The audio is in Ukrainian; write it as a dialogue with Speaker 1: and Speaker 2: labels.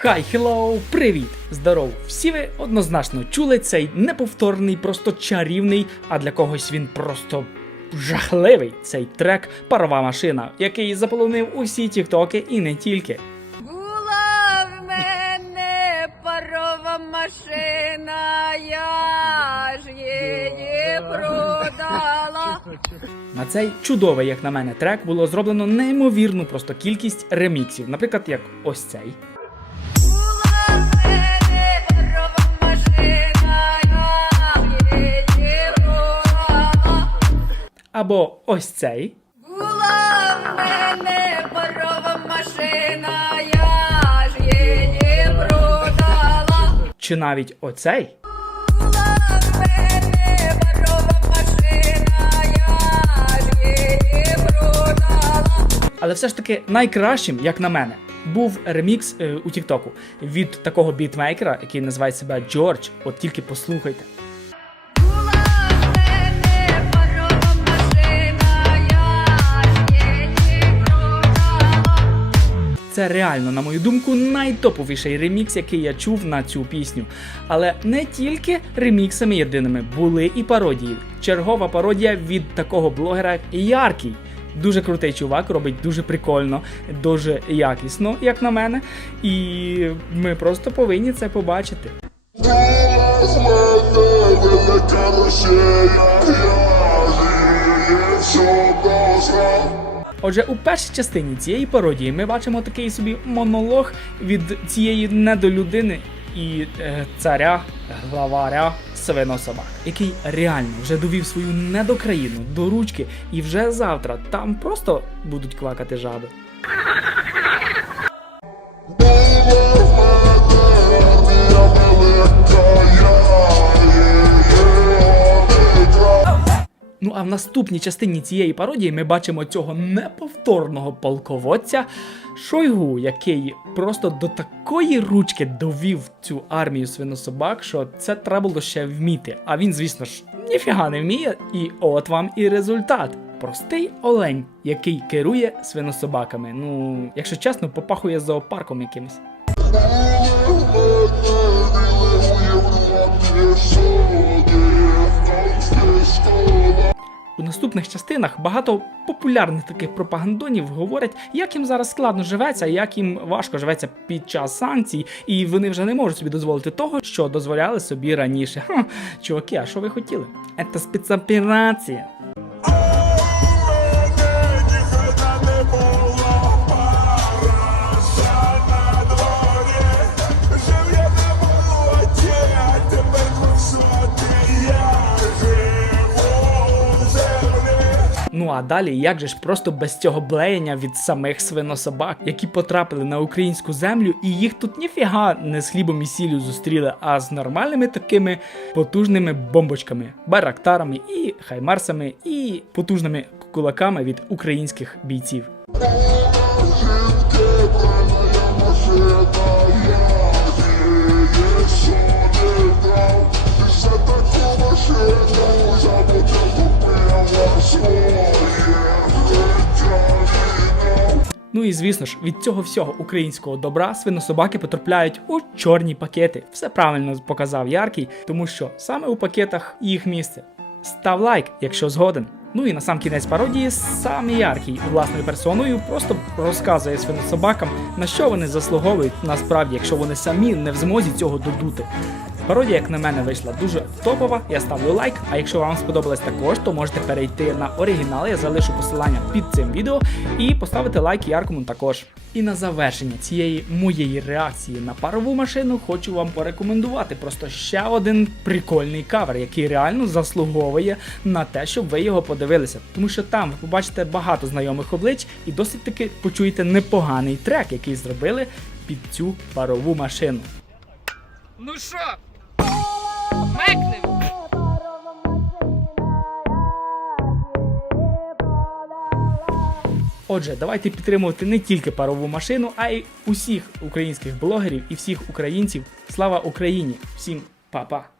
Speaker 1: Хай, хеллоу, привіт! Здоров! Всі ви однозначно чули цей неповторний, просто чарівний, а для когось він просто жахливий цей трек Парова машина, який заполонив усі тіктоки і не тільки.
Speaker 2: Була в мене парова машина, я ж її продала.
Speaker 1: На цей чудовий, як на мене, трек було зроблено неймовірну просто кількість реміксів, наприклад, як ось цей. Або ось цей.
Speaker 2: Була в мене парова машина, я ж її продала.
Speaker 1: Чи навіть оцей.
Speaker 2: Була в мене парова машина, я ж її продала.
Speaker 1: Але все ж таки найкращим, як на мене, був ремікс е, у Тіктоку від такого бітмейкера, який називає себе Джордж. От тільки послухайте. Це реально, на мою думку, найтоповіший ремікс, який я чув на цю пісню. Але не тільки реміксами єдиними були і пародії. Чергова пародія від такого блогера як Яркий. Дуже крутий чувак, робить дуже прикольно, дуже якісно, як на мене. І ми просто повинні це побачити.
Speaker 3: Була
Speaker 1: Отже, у першій частині цієї пародії ми бачимо такий собі монолог від цієї недолюдини і е, царя, главаря свинособак, який реально вже довів свою недокраїну до ручки, і вже завтра там просто будуть квакати жаби. Ну а в наступній частині цієї пародії ми бачимо цього неповторного полководця Шойгу, який просто до такої ручки довів цю армію свинособак, що це треба було ще вміти. А він, звісно ж, ніфіга не вміє, і от вам і результат. Простий олень, який керує свинособаками. Ну, якщо чесно, попахує зоопарком якимось.
Speaker 3: У
Speaker 1: наступних частинах багато популярних таких пропагандонів говорять, як їм зараз складно живеться, як їм важко живеться під час санкцій, і вони вже не можуть собі дозволити того, що дозволяли собі раніше. Ха, чуваки, а що ви хотіли? Це спецоперація. Ну а далі, як же ж просто без цього блеяння від самих свинособак, які потрапили на українську землю, і їх тут ніфіга не з хлібом і сіллю зустріли, а з нормальними такими потужними бомбочками, барактарами і хаймарсами, і потужними кулаками від українських бійців. І звісно ж, від цього всього українського добра свинособаки потрапляють у чорні пакети. Все правильно показав Яркий, тому що саме у пакетах їх місце. Став лайк, якщо згоден. Ну і на сам кінець пародії сам Яркий власною персоною просто розказує свинособакам, на що вони заслуговують насправді, якщо вони самі не в змозі цього додути. Пародія, як на мене, вийшла дуже топова. Я ставлю лайк. А якщо вам сподобалось також, то можете перейти на оригінал. Я залишу посилання під цим відео і поставити лайк Яркому також. І на завершення цієї моєї реакції на парову машину хочу вам порекомендувати просто ще один прикольний кавер, який реально заслуговує на те, щоб ви його подивилися. Тому що там ви побачите багато знайомих облич і досить таки почуєте непоганий трек, який зробили під цю парову машину.
Speaker 4: Ну що? Мекнем!
Speaker 1: Отже, давайте підтримувати не тільки парову машину, а й усіх українських блогерів і всіх українців. Слава Україні! Всім па-па!